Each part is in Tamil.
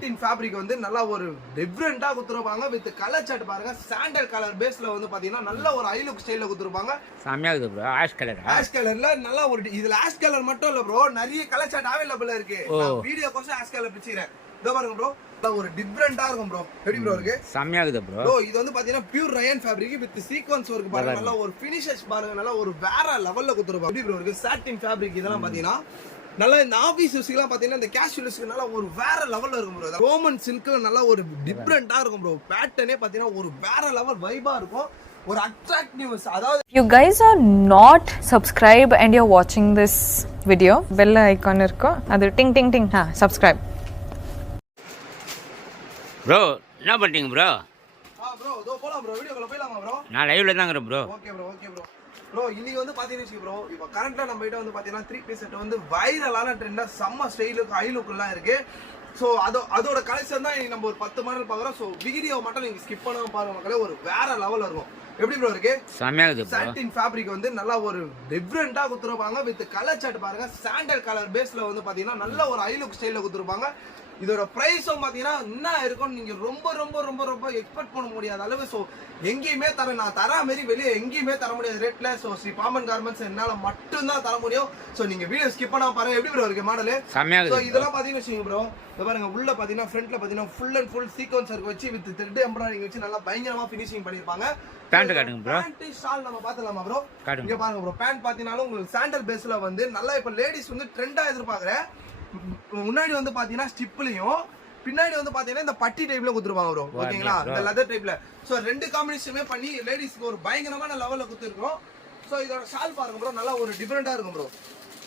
சாட்டின் ஃபேப்ரிக் வந்து நல்லா ஒரு டிஃபரெண்டா குத்துருப்பாங்க வித் கலர் சார்ட் பாருங்க சாண்டல் கலர் பேஸ்ல வந்து பாத்தீங்கன்னா நல்ல ஒரு ஐ லுக் ஸ்டைல்ல குத்துருப்பாங்க செம்மையா இருக்குது ப்ரோ ஆஷ் கலர்ல நல்லா ஒரு இதுல ஆஷ் கலர் மட்டும் இல்ல ப்ரோ நிறைய கலர் சார்ட் அவைலபிளா இருக்கு வீடியோ கோசம் ஆஷ் கலர் பிடிச்சிக்கிறேன் இதோ பாருங்க ப்ரோ ஒரு டிஃபரெண்டா இருக்கும் ப்ரோ எப்படி ப்ரோ இருக்கு செம்மையா இருக்குது ப்ரோ ப்ரோ இது வந்து பாத்தீங்கன்னா pure rayon fabric with sequence work பாருங்க நல்ல ஒரு ஃபினிஷஸ் பாருங்க நல்ல ஒரு வேற லெவல்ல குத்துருப்பாங்க எப்படி ப்ரோ இருக்கு சாட்டின் ஃபேப்ரிக் இதெல்லாம் பாத்தீங்கன்னா நல்ல இந்த ஆபீஸ் யூஸ்க்குலாம் பாத்தீங்கன்னா இந்த கேஷுவல்ஸ்க்கு நல்ல ஒரு வேற லெவல்ல இருக்கும் ப்ரோ ரோமன் சில்க்ல நல்ல ஒரு டிஃபரெண்டா இருக்கும் ப்ரோ பேட்டர்னே பாத்தீங்கன்னா ஒரு வேற லெவல் வைபா இருக்கும் ஒரு அட்ராக்டிவ்னஸ் அதாவது You guys are not subscribed and you're watching this video bell icon irko adu ting ting ting ha subscribe bro என்ன பண்ணிட்டீங்க ப்ரோ ப்ரோ இதோ போலாம் ப்ரோ வீடியோக்குள்ள போய்லாமா ப்ரோ நான் லைவ்ல தாங்கறேன் ப்ரோ ஓகே ப்ரோ இன்னைக்கு வந்து பாத்தீங்கன்னா ப்ரோ இப்போ கரண்டா நம்ம கிட்ட வந்து பாத்தீங்கன்னா 3 பீஸ் செட் வந்து வைரலான ட்ரெண்டா செம்ம ஸ்டைலுக்கு ஹை லுக்லாம் இருக்கு சோ அதோட கலெக்ஷன் தான் நம்ம ஒரு 10 மாடல் பாக்குறோம் சோ வீடியோ மட்டும் நீங்க ஸ்கிப் பண்ணாம பாருங்க மக்களே ஒரு வேற லெவல்ல இருக்கும் எப்படி ப்ரோ இருக்கு செம்மையா இருக்குது ப்ரோ சாட்டின் ஃபேப்ரிக் வந்து நல்லா ஒரு டிஃபரெண்டா குத்துருப்பாங்க வித் கலர் சார்ட் பாருங்க சாண்டல் கலர் பேஸ்ல வந்து பாத்தீங்கன்னா நல்ல ஒரு ஐ லுக் ஸ்டைல்ல குத்துருப்பாங்க இதோட பிரைஸும் பாத்தீங்கன்னா என்ன இருக்கும் நீங்க ரொம்ப ரொம்ப ரொம்ப ரொம்ப எக்ஸ்பெக்ட் பண்ண முடியாத அளவு சோ எங்கேயுமே நான் தர மாதிரி வெளியே எங்கேயுமே தர முடியாத ரேட்ல சோ ஸ்ரீ பாமன் கார்மெண்ட்ஸ் என்னால மட்டும் தான் தர முடியும் சோ நீங்க வீடியோ ஸ்கிப் பண்ணாம பாருங்க எப்படி ப்ரோ இருக்கு மாடல் செம்மையா சோ இருக்குது இதெல்லாம் பாத்தீங்கன்னா வச்சுங்க ப்ரோ இத பாருங்க உள்ள பாத்தீங்கன்னா ஃப்ரண்ட்ல பாத்தீங்கன்னா full and full sequence work வச்சு வித் த்ரெட் எம்ப்ராய்டரிங் வச்சு நல்லா பயங்கரமா ஃபினிஷிங் பண்ணிருப்பாங்க பேண்ட் காட்டுங்க ப்ரோ பேண்ட் ஷால் நம்ம பார்த்தலாமா ப்ரோ காட்டுங்க இங்க பாருங்க ப்ரோ பேண்ட் பாத்தீங்கன்னாலும் உங்களுக்கு சாண்டல் பேஸ்ல வந்து நல்லா இப்ப லேடிஸ் வந்து ட்ரெண்டா எதிர்பார்க்கற முன்னாடி வந்து பாத்தீங்கன்னா ஸ்டிப்லயும் பின்னாடி வந்து பாத்தீங்கன்னா இந்த பட்டி டைப்ல குத்துருவாங்க ப்ரோ ஓகேங்களா இந்த லெதர் டைப்ல சோ ரெண்டு காம்பினேஷனுமே பண்ணி லேடிஸ்க்கு ஒரு பயங்கரமான லெவல்ல குத்துறோம் சோ இதோட ஷால் பாருங்க ப்ரோ நல்லா ஒரு டிஃபரெண்டா இருக்கும் ப்ரோ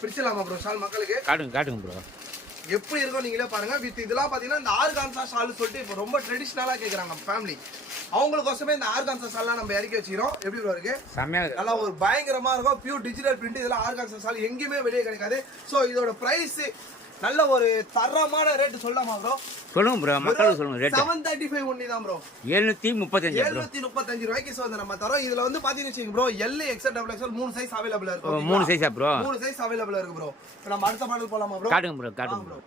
பிடிச்சலாமா ப்ரோ ஷால் மக்களுக்கு காட்டுங்க ப்ரோ எப்படி இருக்கும் நீங்களே பாருங்க வித் இதெல்லாம் பாத்தீங்கன்னா இந்த ஆர்கான்சா ஷால் சொல்லிட்டு இப்போ ரொம்ப ட்ரெடிஷனலா கேக்குறாங்க ஃபேமிலி அவங்களுக்கோசமே இந்த ஆர்கான்சா ஷால்லாம் நம்ம இறக்கி வச்சிரோம் எப்படி ப்ரோ இருக்கு செம்மையா நல்லா ஒரு பயங்கரமா இருக்கும் பியூர் டிஜிட்டல் பிரிண்ட் இதெல்லாம் ஆர்கான்சா ஷால் எங்கேயுமே வெளியே கிடைக்காது சோ இதோட பிரைஸ் நல்ல ஒரு தரமான ரேட் சொல்லலாமா ப்ரோ சொல்லுங்க ப்ரோ மக்களுக்கு சொல்லுங்க ரேட் 735 ஒன்லி தான் ப்ரோ 735 ப்ரோ 735 ரூபாய்க்கு சோ நம்ம தரோம் இதுல வந்து பாத்தீங்கன்னா bro L XL double XL மூணு சைஸ் அவேலபிளா இருக்கு மூணு சைஸா ப்ரோ மூணு சைஸ் அவேலபிளா இருக்கு ப்ரோ நம்ம அடுத்த மாடல் போலாமா ப்ரோ காட்டுங்க ப்ரோ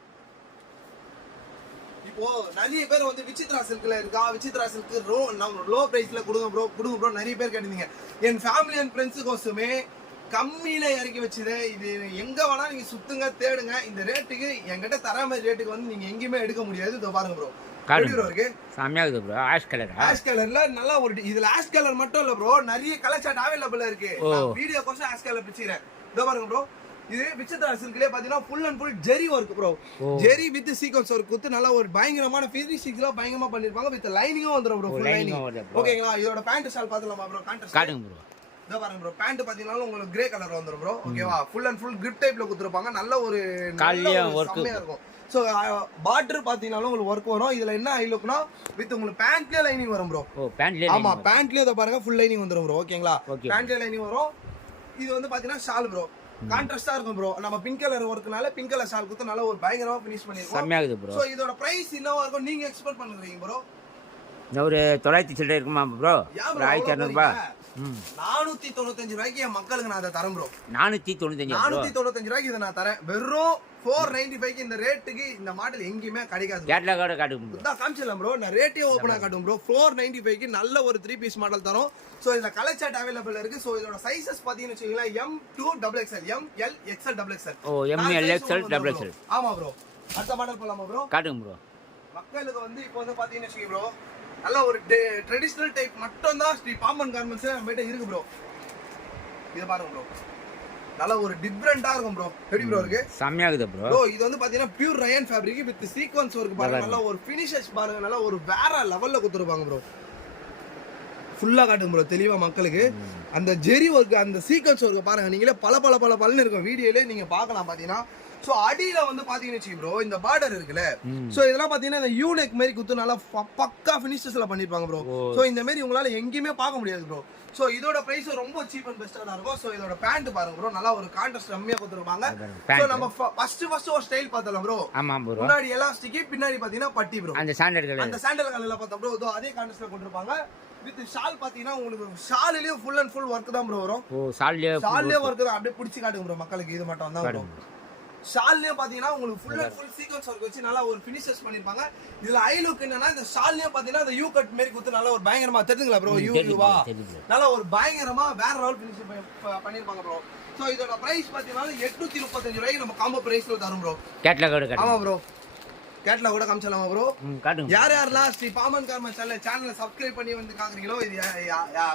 இப்போ நிறைய பேர் வந்து விசித்ரா சில்க்ல இருக்கா விசித்ரா சில்க் லோ பிரைஸ்ல கொடுங்க ப்ரோ நிறைய பேர் கேட்டீங்க என் ஃபேமிலி அண்ட் ஃப்ரெண்ட்ஸுக்கோசமே கம்மியில இறக்கி வச்சுது இது எங்க வேணா நீங்க சுத்துங்க தேடுங்க இந்த ரேட்டுக்கு என்கிட்ட தர மாதிரி ரேட்டுக்கு வந்து நீங்க எங்கேயுமே எடுக்க முடியாது இதோ பாருங்க ப்ரோ இருக்கு செம்மையா இருக்குது ப்ரோ ஆஷ் கலர்ல நல்லா ஒரு இதுல ஆஷ் கலர் மட்டும் இல்ல ப்ரோ நிறைய கலர் சார்ட் அவைலபிளா இருக்கு வீடியோ கோசம் ஆஷ் கலர் பிடிச்சிக்கிறேன் இதோ பாருங்க ப்ரோ இது விசித்ரா சில்க்லயே பாத்தீங்கன்னா full and full zari work bro zari with sequence work குத்து நல்ல ஒரு பயங்கரமான ஃபினிஷிங்லாம் பயங்கரமா பண்ணிருப்பாங்க வித் லைனிங்கும் வந்துரும் ப்ரோ ஃபுல் லைனிங் ஓகேங்களா இதோட பேண்ட் ஷால் பாத்தலாமா ப்ரோ கான்ட்ராஸ்ட் காட்டுங்க ப்ரோ இதோ பாருங்க ப்ரோ பேண்ட் பாத்தீங்கன்னா உங்களுக்கு கிரே கலர் வந்துரும் ப்ரோ ஓகேவா ஃபுல் அண்ட் ஃபுல் கிரிப் டைப்ல குத்துருப்பாங்க நல்ல ஒரு காலியா ஒர்க் இருக்கும் சோ பார்டர் பாத்தீங்கன்னா உங்களுக்கு ஒர்க் வரும் இதுல என்ன ஐ லுக்னா வித் உங்களுக்கு பேண்ட்லயே லைனிங் வரும் ப்ரோ பேண்ட்லயே ஆமா பேண்ட்லயே இத பாருங்க ஃபுல் லைனிங் வந்துரும் ப்ரோ ஓகேங்களா பேண்ட்லயே லைனிங் வரும் இது வந்து பாத்தீங்கன்னா ஷால் ப்ரோ கான்ட்ராஸ்டா இருக்கும் ப்ரோ நம்ம பிங்க் கலர் ஒர்க்னால பிங்க் கலர் ஷால் குத்து நல்ல ஒரு பயங்கரமா ஃபினிஷ் பண்ணிருக்கோம் செம்மையா இருக்குது ப்ரோ சோ இதோட பிரைஸ் என்னவா இருக்கும் நீங்க எக்ஸ்பெக்ட் பண்றீங்க ப்ரோ ஒரு 900 சில்லறை இருக்குமா ப்ரோ 1200 ரூபாய் 495 ரூபாய்க்கு என் மக்களுக்கு நான் அதை தரேன் ப்ரோ 495 ரூபாய்க்கு இதை நான் தரேன் வெறும் 495 இந்த ரேட்டுக்கு இந்த மாடல் எங்கேயுமே கிடைக்காது கேட்லாகோட காட்டுங்க இதான் காமிச்சலாம் ப்ரோ நான் ரேட்டே ஓபனா காட்டும் ப்ரோ 495 நல்ல ஒரு 3 பீஸ் மாடல் தரோம் சோ இந்த கலர் சார்ட் அவேலபிள் இருக்கு சோ இதோட சைஸஸ் பாத்தீங்கன்னா வச்சுங்களா M2XXL ML XL XXL ML XL XXL ஆமா ப்ரோ அடுத்த மாடல் போலாமா ப்ரோ காட்டுங்க ப்ரோ மக்களுக்கு வந்து இப்போ வந்து பாத்தீங்கன்னா வச்சுங்க ப்ரோ நல்ல ஒரு ட்ரெடிஷனல் டைப் மட்டும் தான் ஸ்ரீ பாமன் கார்மெண்ட்ஸ் நம்ம கிட்ட இருக்கு ப்ரோ இத பாருங்க ப்ரோ நல்ல ஒரு டிஃபரெண்டா இருக்கும் ப்ரோ எப்படி ப்ரோ இருக்கு செம்மையா இருக்குது ப்ரோ இது வந்து பாத்தீங்கன்னா pure rayon fabric with sequence work பாருங்க நல்ல ஒரு ஃபினிஷஸ் பாருங்க நல்ல ஒரு வேற லெவல்ல குத்துருப்பாங்க ப்ரோ ஃபுல்லா காட்டுங்க ப்ரோ தெளிவா மக்களுக்கு அந்த ஜெரி ஒர்க் அந்த சீக்வென்ஸ் ஒர்க் பாருங்க நீங்களே பல இருக்கும் வீடியோல நீங்க பார்க்கலாம் பாத்தீங்கன்னா சோ அடியில வந்து பாத்தீங்கன்னு வச்சுக்கோ ப்ரோ இந்த பார்டர் இருக்குல்ல சோ இதெல்லாம் பாத்தீங்கன்னா இந்த யூனெக் மாதிரி குத்து நல்லா பக்கா ஃபினிஷஸ்ல பண்ணிருப்பாங்க ப்ரோ சோ இந்த மாதிரி உங்களால எங்கேயுமே பார்க்க முடியாது ப்ரோ சோ இதோட பிரைஸ் ரொம்ப சீப் அண்ட் பெஸ்டா தான் இருக்கும் சோ இதோட பேண்ட் பாருங்க ப்ரோ நல்லா ஒரு கான்ட்ராஸ்ட் கம்மியா கொடுத்துருப்பாங்க சோ நம்ம ஃபர்ஸ்ட் ஒரு ஸ்டைல் பார்த்தலாம் ப்ரோ ஆமா ப்ரோ முன்னாடி எலாஸ்டிக் பின்னாடி பாத்தீங்கன்னா பட்டி ப்ரோ அந்த சாண்டல் கலர்ல பார்த்தா ப்ரோ இதோ அதே கான்ட்ராஸ்ட்ல கொடுத்திருப்பாங்க வித் ஷால் பாத்தீங்கன்னா உங்களுக்கு ஷால்லயே ஃபுல் அண்ட் ஃபுல் வர்க் தான் ப்ரோ வரும் ஷால்லே வர்க் தான் அப்படியே பிடிச்சி காட்டுங்க ப்ரோ மக்களுக்கு இது மட்டும் தான் ப்ரோ ஷால்லயும் பாத்தீங்கன்னா உங்களுக்கு full and full sequence work வச்சு நல்லா ஒரு ஃபினிஷஸ் பண்ணிருப்பாங்க. இதுல ஐ லுக் என்னன்னா இந்த ஷால்லயும் பாத்தீங்கன்னா அந்த யூ கட் மாதிரி குத்து நல்லா ஒரு பயங்கரமா தெரியுதுங்களா ப்ரோ? யூவா நல்லா ஒரு பயங்கரமா வேற லெவல் ஃபினிஷ் பண்ணிருப்பாங்க ப்ரோ. சோ இதோட பிரைஸ் பாத்தீங்கன்னா 835 ரூபாய்க்கு நம்ம காம்போ பிரைஸ்ல தரோம் ப்ரோ. கேட்லாக் ஆமா ப்ரோ, கேட்லாக் கூட காமிச்சலாமா ப்ரோ? காட்டுங்க. யார் யாரெல்லாம் ஸ்ரீ பாமன் கார்மெண்ட்ஸ் சேனலை சப்ஸ்கிரைப் பண்ணி வந்து காக்குறீங்களோ இது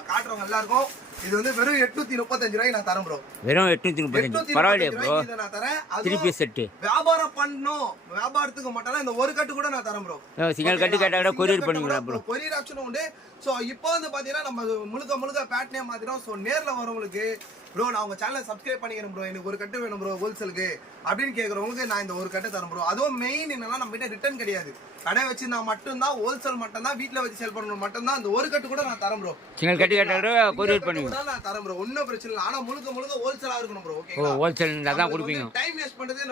காட்டுறவங்க எல்லாருக்கும் இது வந்து வெறும் 835 ரூபாய்க்கு நான் தரேன் ப்ரோ. வெறும் 835 பரவாயில்லையா ப்ரோ? இதை நான் தரேன். 3 பீஸ் செட். வியாபாரம் பண்ணணும், வியாபாரத்துக்கு மட்டும் இந்த ஒரு கட்டு கூட நான் தரேன் ப்ரோ. சிங்கிள் கட்டு கேட்டா கூட கொரியர் பண்ணுவீங்களா ப்ரோ? கொரியர் ஆப்ஷனும் உண்டு. சோ இப்போ வந்து பாத்தீங்கன்னா நம்ம முழுக்க பேட்னே மாத்திரோம். சோ நேர்ல வரவங்களுக்கு ப்ரோ நான் உங்க சேனலை சப்ஸ்கிரைப் பண்ணிக்கிறேன் ப்ரோ, எனக்கு ஒரு கட்டு வேணும் ப்ரோ ஹோல்சேலுக்கு அப்படின்னு கேட்குறவங்களுக்கு நான் இந்த ஒரு கட்டு தரேன் ப்ரோ. அதுவும் மெயின் என்னன்னா நம்ம கிட்ட ரிட்டர்ன் கிடையாது. கடை வச்சு நான் மட்டும்தான் ஹோல்சேல் மட்டும்தான் வீட்டில் வச்சு சேல் பண்ணணும் மட்டும்தான் அந்த ஒரு கட்டு கூட நான் தரேன் ப்ரோ. சிங்கிள் கட்டு கேட்டா கூட கொரியர் பண்ணுவீங்க? நான் தரேன் ப்ரோ, ஒன்றும் பிரச்சனை இல்லை. ஆனா முழுக்க ஹோல்சேலா இருக்கணும் ப்ரோ. ஓகே, ஹோல்சேல் தான் கொடுப்பீங்க. டைம் வேஸ்ட் பண்றது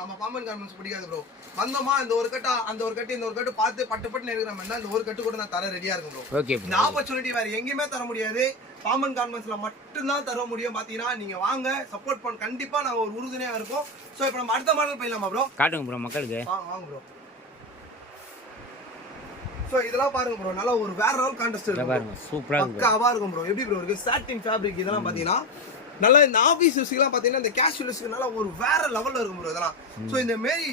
நம்ம பாமன் கார்மெண்ட்ஸ் பிடிக்காது ப்ரோ. வந்தோமா இந்த ஒரு கட்டு அந்த ஒரு கட்டு இந்த ஒரு கட்டு பார்த்து பட்டு எடுக்கிற மாதிரி தான் இந்த ஒரு கட்டு கூட நான் தர ரெடியா இருக்கும் ப்ரோ. ஓகே, இந்த ஆப்பர்ச்சுனிட்டி வேற எங்கேயுமே தர முடியாது, பாமன் கார்மெண்ட்ஸ்ல மட்டும்தான் தர முடியும். பாத்தீங்கன்னா நீங்க வாங்க, சப்போர்ட் பண்ண கண்டிப்பா நாங்க ஒரு உறுதுணையா இருப்போம். சோ இப்போ நம்ம அடுத்த மாடல் போயிடலாமா ப்ரோ? காட்டுங்க ப்ரோ மக்களுக்கு. வாங்க ப்ரோ. சோ இதெல்லாம் பாருங்க ப்ரோ, நல்லா ஒரு வேற லெவல் கான்டெஸ்ட் இருக்கு பாருங்க. சூப்பரா இருக்கு, பக்காவா இருக்கும் ப்ரோ. எப்படி ப்ரோ இருக்கு? சாட்டின் ஃபேப்ரிக் இதெல்லாம் பாத்தீங்கன்னா நல்லா இந்த ஆபீஸ் யூஸ்க்குலாம் பாத்தீங்கன்னா இந்த கேஷுவல் யூஸ்க்கு நல்லா ஒரு வேற லெவல்ல இருக்கும் ப்ரோ இதெல்லாம். சோ இந்த மாதிரி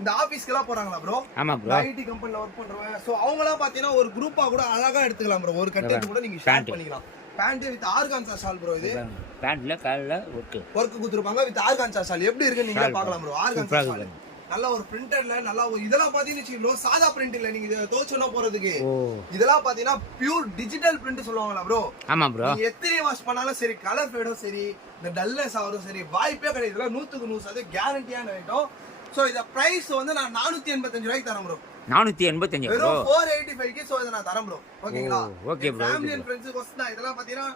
இந்த ஆபீஸ்க்குலாம் போறாங்களா ப்ரோ? ஆமா ப்ரோ. ஐடி கம்பெனில வர்க் பண்றவங்க சோ அவங்கலாம் பாத்தீங்கன்னா ஒரு குரூப்பா கூட அழகா எடுத்துக்கலாம் ப்ரோ. ஒரு கட்டெட் கூட நீங்க ஷேர் பண்ணிக்கலாம். Pant with organza shawl bro. இது பேண்ட்ல கால்ல ஒர்க் குடுத்துருப்பாங்க வித் ஆர்கான்சா ஷால். எப்படி இருக்கு நீங்க பார்க்கலாம் ப்ரோ. ஆர்கான்சா ஷால் நல்ல ஒரு பிரிண்டர்ல நல்லா இதெல்லாம் பாத்தீங்கன்னா சாதா பிரிண்ட் இல்ல, நீங்க இத தோச்சனா போறதுக்கு இதெல்லாம் பாத்தீங்கன்னா பியூர் டிஜிட்டல் பிரிண்ட் சொல்லுவாங்களா ப்ரோ? ஆமா ப்ரோ. நீங்க எத்தனை வாஷ் பண்ணாலும் சரி, கலர் ஃபேடும் சரி, இந்த டல்னஸ் ஆவரும் சரி, வாய்ப்பே கிடையாது. இதெல்லாம் 100க்கு 100% கேரண்டியான ஐட்டம். சோ இத பிரைஸ் வந்து நான் 485 ரூபாய்க்கு தரேன் ப்ரோ. 485 ப்ரோ. வெறும் 485 க்கு சோ இத நான் தரேன் ப்ரோ. ஓகேங்களா? Okay bro. ஃபேமிலி அண்ட் ஃப்ரெண்ட்ஸ்க்கு வந்தா இதெல்லாம் பாத்தீங்கன்னா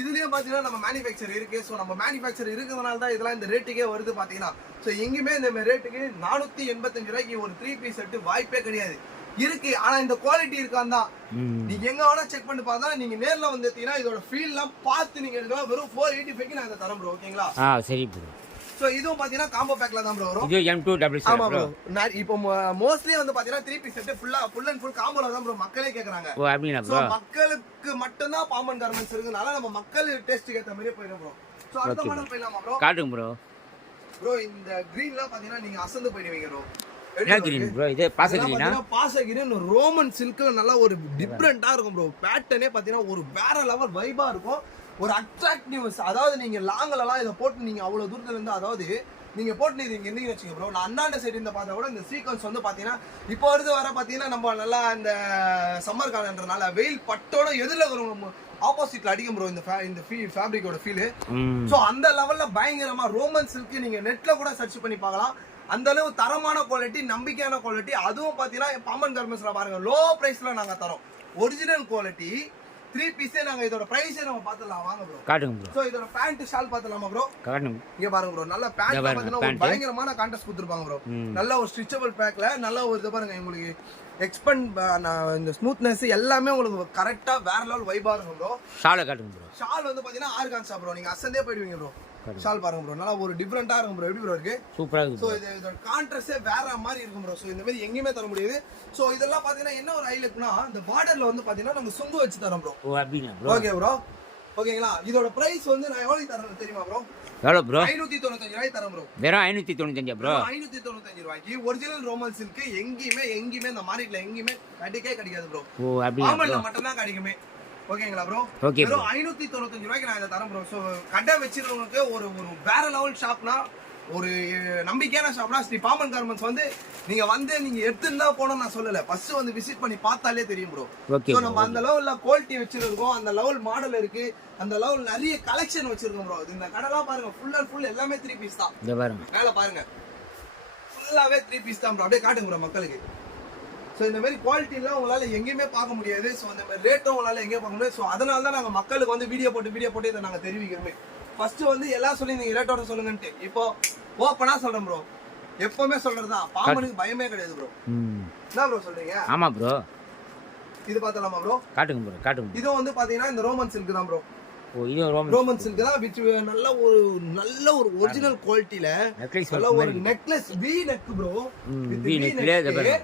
இதுலயே பாத்தீங்கன்னா நம்ம மேனுஃபேக்சர் இருக்கு. சோ நம்ம மேனுஃபேக்சர் இருக்கிறதுனால தான் இதெல்லாம் இந்த ரேட்டுக்கே வருது பாத்தீங்கன்னா. சோ எங்கயுமே இந்த ரேட்டுக்கு 485 ரூபாய்க்கு ஒரு 3 பீஸ் செட் வாய்ப்பே கிடையாது. இருக்கு, ஆனா இந்த குவாலிட்டி இருக்கான் தான். நீங்க எங்க வேணா செக் பண்ணி பார்த்தா, நீங்க நேர்ல வந்துட்டீங்கன்னா இதோட ஃபீல் எல்லாம் பார்த்து நீங்க எடுக்கலாம். வெறும் 485 க்கு நான் இத தரேன் ப்ரோ. ஓகேங்களா? சரி ப்ரோ. சோ இதுவும் பாத்தீங்கன்னா காம்போ பேக்ல தான் ப்ரோ வரும். இது M2 ஆமா ப்ரோ. இப்போ மோஸ்ட்லி வந்து பாத்தீங்கன்னா 3 piece set full and full காம்போல தான் ப்ரோ மக்களே கேக்குறாங்க. ஓ அப்படினா சோ ப்ரோ. மக்களுக்கு மட்டும் தான் பாமன் கார்மெண்ட்ஸ் இருக்குனால நம்ம மக்கள் டேஸ்ட்க்கு ஏத்த மாதிரி போயிடும் ப்ரோ. சோ அடுத்த மாடல் போயிடலாமா ப்ரோ? காட்டுங்க ப்ரோ. ப்ரோ இந்த கிரீன்லாம் பாத்தீங்கன்னா நீங்க அசந்து போயிடுவீங்க ப்ரோ. என்ன கிரீன் ப்ரோ? இது பாச கிரீனா? பாச கிரீன் ரோமன் சில்க்ல நல்லா ஒரு டிஃபரண்டா இருக்கும் ப்ரோ. பேட்டர்னே பாத்தீங்கன்னா ஒரு வேற லெவல் வைபா இருக்கும். ஒரு அட்ராக்டிவ்னஸ். அதாவது நீங்க லாங்லலாம் இத போட்டு நீங்க அவ்வளவு தூரத்துல இருந்து அதாவது நீங்க போட்டு நீங்க எங்க வச்சுக்க ப்ரோ. நான் அண்ணாண்ட சைடு இந்த பார்த்தா கூட இந்த சீக்வன்ஸ் வந்து பாத்தீங்கன்னா இப்போ வருது வர பாத்தீங்கன்னா நம்ம நல்லா இந்த சம்மர் காலன்றனால வெயில் பட்டோட எதிரில வரும் ஆப்போசிட்ல அடிக்கும் ப்ரோ இந்த ஃபேப்ரிக்கோட ஃபீல். சோ அந்த லெவல்ல பயங்கரமா ரோமன் சில்க் நீங்க நெட்ல கூட சர்ச் பண்ணி பார்க்கலாம். அந்த அளவு தரமான குவாலிட்டி, நம்பிக்கையான குவாலிட்டி. அதுவும் பாத்தீங்கன்னா பாமன் கார்மெண்ட்ஸ்ல பாருங்க லோ பிரைஸ்ல நாங்க தரோம். ஒரிஜினல் குவாலிட்டி 3 பீஸே நாங்க இதோட பிரைஸே நம்ம பாத்துடலாம் வாங்க ப்ரோ. காட்டுங்க ப்ரோ. சோ இதோட பேண்ட் ஷால் பாத்துலாமா ப்ரோ? காட்டுங்க. இங்க பாருங்க ப்ரோ, நல்ல பேண்ட் பாத்தீங்கன்னா ஒரு பயங்கரமான கான்டெஸ்ட் கொடுத்திருப்பாங்க ப்ரோ. நல்ல ஒரு ஸ்ட்ரெச்சபிள் பேக்ல நல்ல ஒரு இது பாருங்க உங்களுக்கு எக்ஸ்பெண்ட் இந்த ஸ்மூத்னஸ் எல்லாமே உங்களுக்கு கரெக்ட்டா வேற லெவல் வைபா இருக்கும் ப்ரோ. ஷால காட்டுங்க ப்ரோ. ஷால் வந்து பாத்தீங்கன்னா ஆர்கான்சா ப்ரோ. நீங்க அசந்தே போய்டுவீங்க ப்ரோ. ஷால் பாருங்க ப்ரோ, நல்லா ஒரு டிஃபரண்டா இருக்கும் ப்ரோ. எப்படி ப்ரோ இருக்கு? சூப்பரா இருக்கு. சோ இதோட கான்ட்ராஸ்டே வேற மாதிரி இருக்கும் ப்ரோ. சோ இந்த மாதிரி எங்கயுமே தர முடியாது. சோ இதெல்லாம் பாத்தீங்கன்னா என்ன ஒரு ஹைலைட்னா இந்த பார்டர்ல வந்து பாத்தீங்கன்னா நம்ம சுங்கு வச்சு தரோம் ப்ரோ. ஓ அப்படினா ப்ரோ. Okay bro. ஓகேங்களா? இதோட பிரைஸ் வந்து நான் எவ்வளவு தரேன் தெரியுமா ப்ரோ? எவ்வளவு ப்ரோ? 595 ரூபாய் தரேன் ப்ரோ. வெறும் 595 ப்ரோ. 595 ரூபாய்க்கு ஒரிஜினல் ரோமன் சில்க் எங்கயுமே இந்த மார்க்கெட்ல எங்கயுமே கிடைக்காது ப்ரோ. ஓ அப்படினா ஆமால மட்டும் தான் கிடைக்குமே. ஓகேங்களா ப்ரோ? Okay bro. 595 ரூபாய்க்கு நான் இத தரேன் ப்ரோ. சோ கடை வச்சிருக்கவங்களுக்கு ஒரு வேற லெவல் ஷாப்னா, ஒரு நம்பிக்கையான ஷாப்னா ஸ்ரீ பாமன் கார்மெண்ட்ஸ் வந்து நீங்க எடுத்துட்டு தான் போகணும்னு நான் சொல்லல. ஃபர்ஸ்ட் வந்து விசிட் பண்ணி பார்த்தாலே தெரியும் ப்ரோ. சோ நம்ம அந்த லெவல்ல குவாலிட்டி வச்சிருக்கோம், அந்த லெவல் மாடல் இருக்கு, அந்த லெவல் நிறைய கலெக்ஷன் வச்சிருக்கோம் ப்ரோ. இந்த கடைலாம் பாருங்க ஃபுல் அண்ட் ஃபுல் எல்லாமே 3 பீஸ் தான். இங்க பாருங்க. மேல பாருங்க ஃபுல்லாவே 3 பீஸ் தான் ப்ரோ. அப்படியே காட்டுங்க ப்ரோ மக்களுக்கு. சோ இந்த மாதிரி குவாலிட்டி எல்லாம் உங்களால எங்கேயுமே பார்க்க முடியாது. சோ இந்த மாதிரி ரேட்டும் உங்களால எங்கேயும் பார்க்க முடியாது. சோ அதனால தான் நாங்க மக்களுக்கு வந்து வீடியோ போட்டு இதை நாங்க தெரிவிக்கிறோமே. ஃபர்ஸ்ட் வந்து எல்லாம் சொல்லி நீங்க ரேட்டோட சொல்லுங்கன்ட்டு இப்போ ஓப்பனா சொல்றேன் ப்ரோ. எப்பவுமே சொல்றதுதான், பாமனுக்கு பயமே கிடையாது ப்ரோ. என்ன ப்ரோ சொல்றீங்க? ஆமா ப்ரோ. இது பார்த்தலாமா ப்ரோ? காட்டுங்க ப்ரோ. காட்டுங்க. இது வந்து பாத்தீங்கன்னா இந்த ரோமன் சில்க் தான் ப்ரோ. ஓ இது ரோமன் ரோமன் சில்க் தான் which நல்ல ஒரு ஒரிஜினல் குவாலிட்டில நெக்லஸ் நல்ல ஒரு necklace V neck bro V நெக்ல இத பாருங்க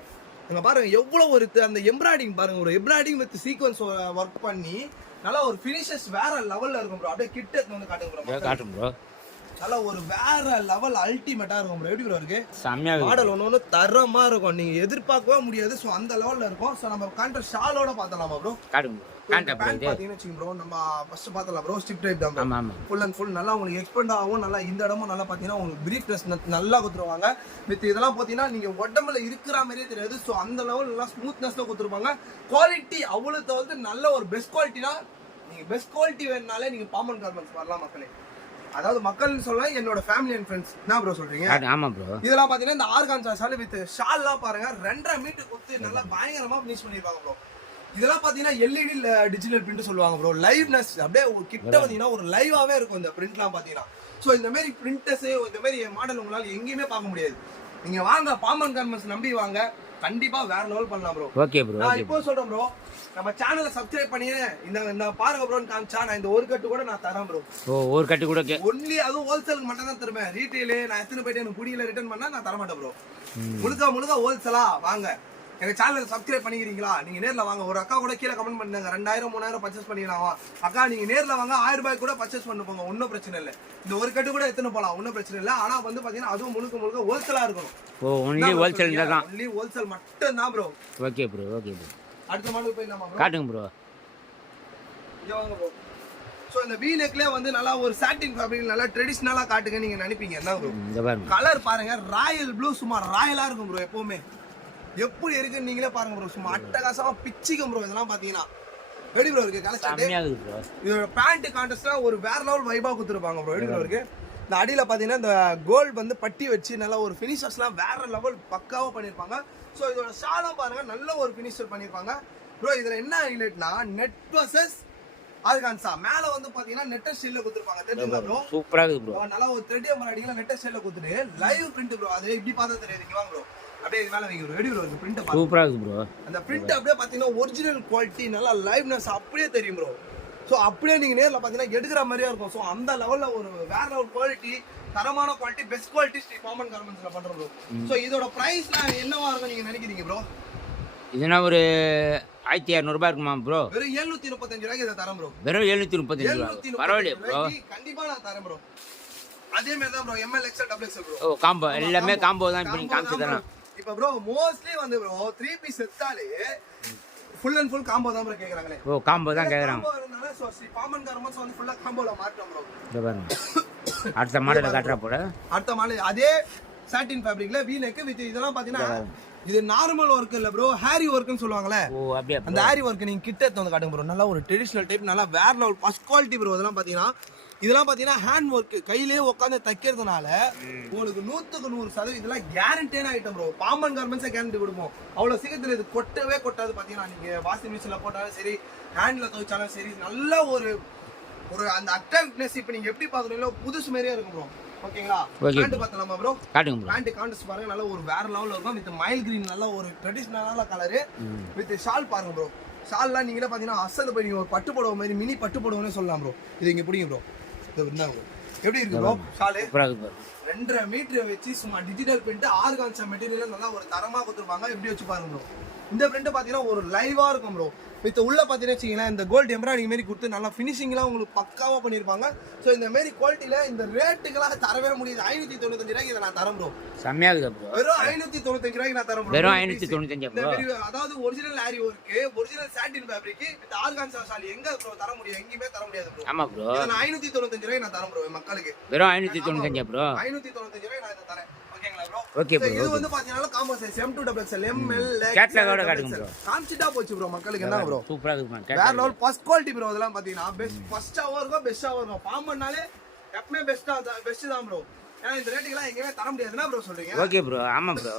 அங்க பாருங்க எவ்வளவு ஒரு அந்த எம்ப்ராய்டிங் பாருங்க ஒரு எம்ப்ராய்டிங் வித் சீக்வென்ஸ் ஒர்க் பண்ணி நல்ல ஒரு ஃபினிஷஸ் வேற லெவல்ல இருக்கும் ப்ரோ அப்படியே கிட்ட வந்து காட்டுங்க ப்ரோ காட்டும் ப்ரோ நல்ல ஒரு வேற லெவல் அல்டிமேட்டா இருக்கும் ப்ரோ எப்படி ப்ரோ இருக்கு செம்மையா மாடல் ஒன்னு தரமா இருக்கும் நீங்க எதிர்பார்க்கவே முடியாது சோ அந்த லெவல்ல இருக்கும் சோ நம்ம கான்ட்ராஸ்ட் ஷாலோட பார்த்தலாமா ப்ரோ காட்டும் பேண்ட் ப்ரோ இது பாத்தீங்கன்னா ப்ரோ நம்ம ஃபர்ஸ்ட் பார்த்தலாம் ப்ரோ ஸ்டிப் டைப் தான் ஆமா ஆமா ஃபுல் அண்ட் ஃபுல் நல்லா உங்களுக்கு எக்ஸ்பெண்ட் ஆகும் நல்லா இந்த இடமும் நல்லா பாத்தீங்கன்னா உங்களுக்கு பிரீஃப்னஸ் நல்லா கொடுத்துருவாங்க வித் இதெல்லாம் பாத்தீங்கன்னா நீங்க உடம்புல இருக்கிற மாதிரியே தெரியாது சோ அந்த லெவல் நல்லா ஸ்மூத்னஸ்ல கொடுத்துருப்பாங்க குவாலிட்டி அவ்வளவு வந்து நல்ல ஒரு பெஸ்ட் குவாலிட்டினா நீங்க பெஸ்ட் குவாலிட்டி வேணும்னாலே நீங்க பாமன் கார்மெண்ட்ஸ் வரலாம் மக்களே அதாவது மக்கள்னு சொல்லலாம் என்னோட ஃபேமிலி அண்ட் ஃப்ரெண்ட்ஸ் என்ன ப்ரோ சொல்றீங்க ஆமா ப்ரோ இதெல்லாம் பாத்தீங்கன்னா இந்த ஆர்கான்சா ஷால் வித் ஷால்லாம் பாருங்க 2.5 மீட்டர் கொடுத்து நல்லா பயங்கரமா ஃபினிஷ் பண்ணிருப்பாங்க ப்ரோ இதெல்லாம் பாத்தீங்கன்னா எல்இடி டிஜிட்டல் பிரிண்ட் சொல்லுவாங்க ப்ரோ லைவ்னஸ் அப்படியே கிட்ட பாத்தீங்கன்னா ஒரு லைவாவே இருக்கும் இந்த பிரிண்ட்லாம் பாத்தீங்கன்னா சோ இந்த மாதிரி பிரிண்டர்ஸ் இந்த மாதிரி மாடல் உங்களால எங்கேயுமே பார்க்க முடியாது நீங்க வாங்க பாமன் கார்மெண்ட்ஸ் நம்பி வாங்க கண்டிப்பா வேற லெவல் பண்ணலாம் ப்ரோ ஓகே ப்ரோ நான் இப்போ சொல்றேன் ப்ரோ நம்ம சேனலை சப்ஸ்கிரைப் பண்ணி இந்த பாருங்க ப்ரோன்னு காமிச்சா நான் இந்த ஒரு கட்டு கூட நான் தரேன் ப்ரோ ஓ ஒரு கட்டு கூட ஒன்லி அதுவும் ஹோல்சேலுக்கு மட்டும் தான் தருவேன் ரீட்டைல் நான் எத்தனை போயிட்டு எனக்கு குடியில ரிட்டர்ன் பண்ணா நான் தர மாட்டேன் ப்ரோ முழுக்க ஹோல்சேலா வாங்க எங்க சேனலை சப்ஸ்கிரைப் பண்ணிக்கிறீங்களா நீங்க நேர்ல வாங்க ஒரு அக்கா கூட கீழே கமெண்ட் பண்ணுங்க 2000-3000 பர்ச்சேஸ் பண்ணிக்கலாம் அக்கா நீங்க நேர்ல வாங்க 1000 ரூபாய் கூட பர்ச்சேஸ் பண்ண போங்க ஒன்னும் பிரச்சனை இல்லை இந்த ஒரு கட்டு கூட எத்தனை போலாம் ஒன்னும் பிரச்சனை இல்லை ஆனா வந்து பாத்தீங்கன்னா அதுவும் முழுக்க ஹோல்சேலா இருக்கணும் ஓ ஒன்லி ஹோல்சேல் தான் ஒன்லி ஹோல்சேல் மட்டும் தான் ப்ரோ ஓகே ப்ரோ அடுத்த மாடல் போயிடலாமா ப்ரோ காட்டுங்க ப்ரோ இங்க வாங்க ப்ரோ சோ இந்த வி நெக்ல வந்து நல்லா ஒரு சாட்டின் ஃபேப்ரிக் நல்லா ட்ரெடிஷனலா காட்டுங்க நீங்க நினைப்பீங்க என்ன ப்ரோ இந்த பாருங்க கலர் பாருங்க ராயல் ப்ளூ சும்மா ராயலா இருக்கும் ப்ரோ எப்பவுமே எப்படி இருக்குன்னு நீங்களே பாருங்க ப்ரோ சும்மா அட்டகாசமா பிச்சிக்கும் ப்ரோ இதெல்லாம் பாத்தீங்கன்னா எப்படி ப்ரோ இருக்கு கலெக்ஷன் செம்மையா இருக்கு ப்ரோ இதோட பேண்ட் கான்டெஸ்ட்ல ஒரு வேற லெவல் வைபா கொடுத்துருப்பாங்க ப்ரோ எப்படி ப்ரோ இருக்கு இந்த அடியில பாத்தீங்கன்னா இந்த கோல்ட் வந்து பட்டி வச்சு நல்லா ஒரு ஃபினிஷர்ஸ்லாம் வேற லெவல் பக்காவா பண்ணிருப்பாங்க சோ இதோட ஷாலும் பாருங்க நல்ல ஒரு ஃபினிஷர் பண்ணிருப்பாங்க ப்ரோ இதுல என்ன ஹைலைட்னா நெட் வர்சஸ் ஆர்கான்சா மேல வந்து பாத்தீங்கன்னா நெட்டர் ஸ்டைல்ல கொடுத்திருப்பாங்க தெரியுமா ப்ரோ சூப்பரா இருக்கு ப்ரோ நல்லா ஒரு த்ரெட் எம்ப்ராய்டிங்ல நெட்டர் ஸ்டைல்ல கொடுத்துட்டு லைவ் பிரிண்ட் ப்ரோ அது இப்படி பார்த்தா தெரியாது இங்க வாங்க ப்ரோ அப்படியே இது மேல வைங்க ப்ரோ ரெடி ப்ரோ இந்த பிரிண்ட் பாருங்க சூப்பரா இருக்கு ப்ரோ அந்த பிரிண்ட் அப்படியே பாத்தீங்கன்னா ஒரிஜினல் குவாலிட்டி நல்லா லைவ்னஸ் அப்படியே தெரியும் ப்ரோ சோ அப்படியே நீங்க நேர்ல பாத்தீங்கன்னா எடுக்கிற மாதிரியா இருக்கும் சோ அந்த லெவல்ல ஒரு வேற லெவல் குவாலிட்டி தரமான quality best quality Sri Pamban கார்மெண்ட்ஸ்ல பண்றோம் ப்ரோ சோ இதோட பிரைஸ்லாம் என்னவா இருக்கும் நீங்க நினைக்கிறீங்க ப்ரோ இதுனா ஒரு 1200 ரூபாய் இருக்குமா ப்ரோ வெறும் 735 ரூபாய்க்கு இதை தரேன் ப்ரோ வெறும் 735 ரூபாய் பரவாயில்லையா ப்ரோ கண்டிப்பா நான் தரேன் ப்ரோ அதே மாதிரி தான் bro M L XL double XL bro ஓ காம்போ எல்லாமே காம்போ தான் இப்போ நீங்க காமிச்சு தரேன் இப்போ ப்ரோ மோஸ்ட்லி வந்து ப்ரோ 3 பீஸ் எடுத்தாலே ஃபுல் அண்ட் ஃபுல் காம்போ தான் ப்ரோ கேக்குறாங்களே ஓ காம்போ தான் கேக்குறாங்க காம்போ இருந்தால சோ ஸ்ரீ பாமன் கார்மெண்ட்ஸ் வந்து ஃபுல்லா காம்போல மாட்டோம் ப்ரோ இத பாருங்க அடுத்த மாடல காட்றா போல அடுத்த மாடல் அதே சாட்டின் ஃபேப்ரிக்ல வி நெக் வித் இதெல்லாம் பாத்தீங்கன்னா இது நார்மல் ஒர்க் இல்ல ப்ரோ ஹேரி ஒர்க்னு சொல்லுவாங்கல ஓ அப்படியே அந்த ஹேரி ஒர்க் நீங்க கிட்ட எடுத்து வந்து காட்டுங்க ப்ரோ நல்லா ஒரு ட்ரெடிஷனல் டைப் நல்லா வேற லெவல் ஃபர்ஸ்ட் குவாலிட்டி ப்ரோ இதெல்லாம் பாத்தீங்கன்னா ஹேண்ட் ஒர்க் கையிலேயே உட்காந்து தைக்கிறதுனால உங்களுக்கு 100% இதெல்லாம் கேரண்டியான ஐட்டம் ப்ரோ பாமன் கார்மெண்ட்ஸே கேரண்டி கொடுப்போம் அவ்வளவு சீக்கிரத்துல இது கொட்டாது பாத்தீங்கன்னா நீங்க வாஷிங் மிஷின்ல போட்டாலும் சரி ஹேண்ட்ல துவைச்சாலும் சரி நல்ல ஒரு அந்த அட்ராக்டிவ்னஸ் இப்போ நீங்க எப்படி பாக்குறீங்களோ புதுசு மாதிரியே இருக்கும் ப்ரோ ஓகேங்களா பேண்ட் பார்த்தலாமா ப்ரோ காட்டுங்க ப்ரோ பேண்ட் கான்ட்ராஸ்ட் பாருங்க நல்ல ஒரு வேற லெவல்ல இருக்கும் வித் மைல் கிரீன் நல்ல ஒரு ட்ரெடிஷனலான கலர் வித் ஷால் பாருங்க ப்ரோ ஷால்லாம் நீங்களே பாத்தீங்கன்னா அசல் போய் நீங்க ஒரு பட்டு புடவை மாதிரி மினி பட்டு புடவைன்னு சொல்லலாம் ப்ரோ இது இங்க பிடிங்க ப்ரோ இது என்ன ப்ரோ எப்படி இருக்கு ப்ரோ ஷால் 2.5 மீட்டர் வச்சு சும்மா டிஜிட்டல் பிரிண்ட் ஆர்கான்சா மெட்டீரியல் நல்லா ஒரு தரமா கொடுத்துருப்பாங்க எப்படி வச்சு பாருங்க ப்ரோ இந்த பிரிண்ட் பாத்தீங்கன்னா ஒரு லைவா இருக்கும் ப்ரோ வித் உள்ள பாத்தீங்கன்னா வச்சுங்களேன் இந்த கோல்டு எம்ப்ராய்டிங் மாதிரி கொடுத்து நல்லா ஃபினிஷிங்லாம் உங்களுக்கு பக்காவா பண்ணிருப்பாங்க சோ இந்த மாதிரி குவாலிட்டில இந்த ரேட்டுக்கெல்லாம் தரவே முடியாது 595 ரூபாய்க்கு இதை நான் தரேன் ப்ரோ செம்மையா இருக்கு ப்ரோ வெறும் 595 ரூபாய்க்கு நான் தரேன் ப்ரோ வெறும் 595 ப்ரோ அதாவது ஒரிஜினல் ஹேரி work original satin fabric with organza shawl எங்க ப்ரோ தர முடியும் எங்கயுமே தர முடியாது ப்ரோ ஆமா ப்ரோ நான் 595 ரூபாய்க்கு நான் தரேன் ப்ரோ மக்களுக்கு வெறும் 595 ப்ரோ 595 ரூபாய்க்கு நான் இதை தரேன் ஓகேங்களா ப்ரோ ஓகே ப்ரோ இது வந்து பாத்தீங்கன்னா காம்போ சைஸ் M2XL ML கேட்லாகோட காட்டுங்க ப்ரோ காமிச்சிட்டா போச்சு ப்ரோ மக்களுக்கு என்ன ப்ரோ சூப்பரா இருக்கு வேற லெவல் ஃபர்ஸ்ட் குவாலிட்டி ப்ரோ இதெல்லாம் பாத்தீங்கன்னா ஃபர்ஸ்ட் இருக்கும் பெஸ்டாவும் இருக்கும் பாம்பன்னாலே எப்பவுமே பெஸ்ட் தான் ப்ரோ ஏன்னா இந்த ரேட்டுக்கெல்லாம் எங்கேயுமே தர முடியாதுன்னா ப்ரோ சொல்றீங்க ஓகே ப்ரோ ஆமா ப்ரோ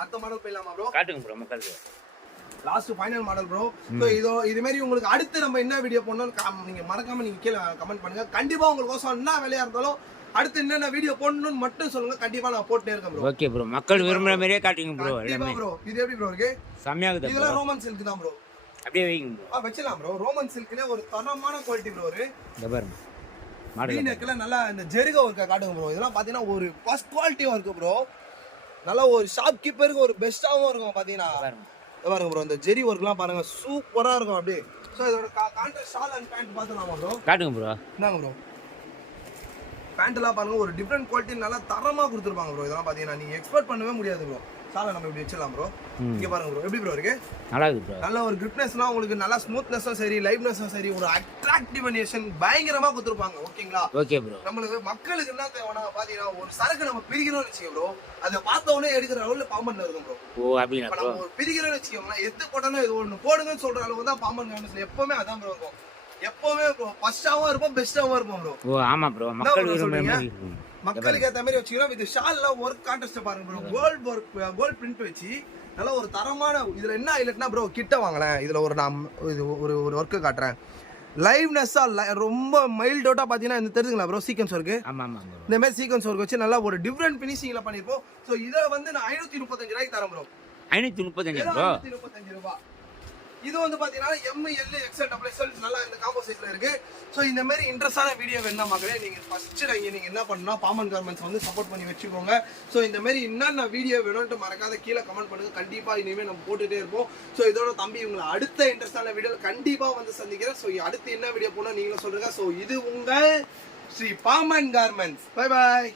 அடுத்த மாடல் போயிடலாமா ப்ரோ காட்டுங்க ப்ரோ மக்களுக்கு last final model bro so இது மாதிரி உங்களுக்கு அடுத்து நம்ம என்ன வீடியோ போடணும் நீங்க மறக்காம நீங்க கீழே கமெண்ட் பண்ணுங்க கண்டிப்பா உங்களுக்கு என்ன வேலையா இருந்தாலும் அடுத்து என்னென்ன வீடியோ போடணும்னு மட்டும் சொல்லுங்க கண்டிப்பா நான் போட்டுட்டே இருக்கேன் ப்ரோ ஓகே ப்ரோ மக்கள் விரும்புற மாதிரியே காட்டுங்க ப்ரோ எல்லாமே ப்ரோ இது எப்படி ப்ரோ இருக்கு செம்மையா இருக்கு இதெல்லாம் ரோமன் சில்க் தான் ப்ரோ அப்படியே வைங்க ப்ரோ. வச்சிடலாம் ப்ரோ. ரோமன் சில்க்லேயே ஒரு தரமான குவாலிட்டி ப்ரோ. ஒரு இந்த பாருங்க V மாடல் நெக்ல நல்லா இந்த ஜெருக ஒர்க்கை காட்டுங்க ப்ரோ. இதெல்லாம் பார்த்தீங்கன்னா ஒரு ஃபர்ஸ்ட் குவாலிட்டியாக இருக்கு ப்ரோ. நல்லா ஒரு ஷாப் கீப்பருக்கு ஒரு பெஸ்ட்டாகவும் இருக்கும் பார்த்தீங்கன்னா. பாருங்க பாருங்க ப்ரோ, இந்த ஜெரி ஒர்க்லாம் பாருங்க சூப்பராக இருக்கும் அப்படியே. ஸோ இதோட கான்ட்ராஸ்ட் ஷால் அண்ட் பேண்ட் பார்த்துலாமா ப்ரோ? காட்டுங்க ப்ரோ. என்னங்க ப்ரோ, பேண்ட்லாம் பாருங்க ஒரு டிஃப்ரெண்ட் குவாலிட்டி நல்லா தரமாக கொடுத்துருப்பாங்க ப்ரோ. இதெல்லாம் பார்த்தீங்கன்னா நீங்கள் எக்ஸ்பெக்ட் பண்ணவே முடியாது ப்ரோ. சாலை நம்ம இப்படி வச்சிடலாம் ப்ரோ. இங்கே பாருங்க ப்ரோ, எப்படி ப்ரோ இருக்கு? நல்லா இருக்கு ப்ரோ. நல்ல ஒரு கிரிப்னஸ்லாம் உங்களுக்கு நல்லா ஸ்மூத்னஸும் சரி லைவ்னஸும் சரி ஒரு அட்ராக்டிவேஷன் பயங்கரமாக கொடுத்துருப்பாங்க. ஓகேங்களா? Okay bro. நம்மளுக்கு மக்களுக்கு என்ன தேவைன்னா பார்த்தீங்கன்னா ஒரு சரக்கு நம்ம பிரிக்கிறோம்னு வச்சுக்கோ ப்ரோ, அதை பார்த்த எடுக்கிற அளவில் பாம்பன்ல இருக்கும் ப்ரோ. ஓ அப்படின்னா ப்ரோ. நம்ம ஒரு பிரிக்கிறோம்னு வச்சுக்கோங்களேன், எது போட்டாலும் இது ஒன்று போடுங்கன்னு சொல்ற அளவு தான் பாம்பன் கார்மெண்ட்ஸ்ல எப்பவுமே அதான் ப்ரோ இருக்கும். எப்பவுமே ப்ரோ ஃபர்ஸ்டாவும் இருப்போம் பெஸ்டாவும் இருப்போம் ப்ரோ. ஓ ஆமா ப்ரோ. மக்கள் விரும்புற மாதிரி இருக்கும். மக்களுக்கு ஏற்ற மாதிரி வச்சுக்கிறோம். இது ஷால்ல ஒர்க் கான்ட்ராஸ்ட் பாருங்க bro. Gold work, gold print வச்சு நல்ல ஒரு தரமான. இதுல என்ன ஹைலைட்னா ப்ரோ, கிட்ட வாங்கலாம். இதுல ஒரு நான் இது ஒரு ஒர்க்கு காட்டுறேன். லைவ்னஸா ரொம்ப மைல்ட் அவுட்டா பாத்தீங்கன்னா இந்த தெரியுதுங்களா ப்ரோ சீக்வென்ஸ் ஒர்க். ஆமா ஆமா ப்ரோ. இந்த மாதிரி சீக்வென்ஸ் ஒர்க் வச்சு நல்லா ஒரு டிஃபரெண்ட் ஃபினிஷிங்ல பண்ணிருப்போம். சோ இத வந்து நான் 535 ரூபாய்க்கு தரேன் ப்ரோ. 535 ப்ரோ. 535 ரூபாய். இது வந்து பாத்தீங்கன்னா ML XL XXL நல்லா இந்த காம்போ சைஸ்ல இருக்கு. சோ இந்த மாதிரி இன்ட்ரெஸ்டான வீடியோ வேணா மக்களே நீங்க ஃபர்ஸ்ட் நீங்க என்ன பண்ணனும், பாமன் கார்மெண்ட்ஸ் வந்து சப்போர்ட் பண்ணி வெச்சுக்கோங்க. சோ இந்த மாதிரி என்னென்ன வீடியோ வேணும்னு மறக்காத கீழ கமெண்ட் பண்ணுங்க. கண்டிப்பா இனிமே நம்ம போட்டுட்டே இருப்போம். சோ இதோட தம்பி உங்களை அடுத்த இன்ட்ரெஸ்டான வீடியோல கண்டிப்பா வந்து சந்திக்கிறேன். சோ அடுத்து என்ன வீடியோ போனா நீங்களும் சொல்லுங்க. சோ இது உங்கள் Shri Baman garments. Bye by.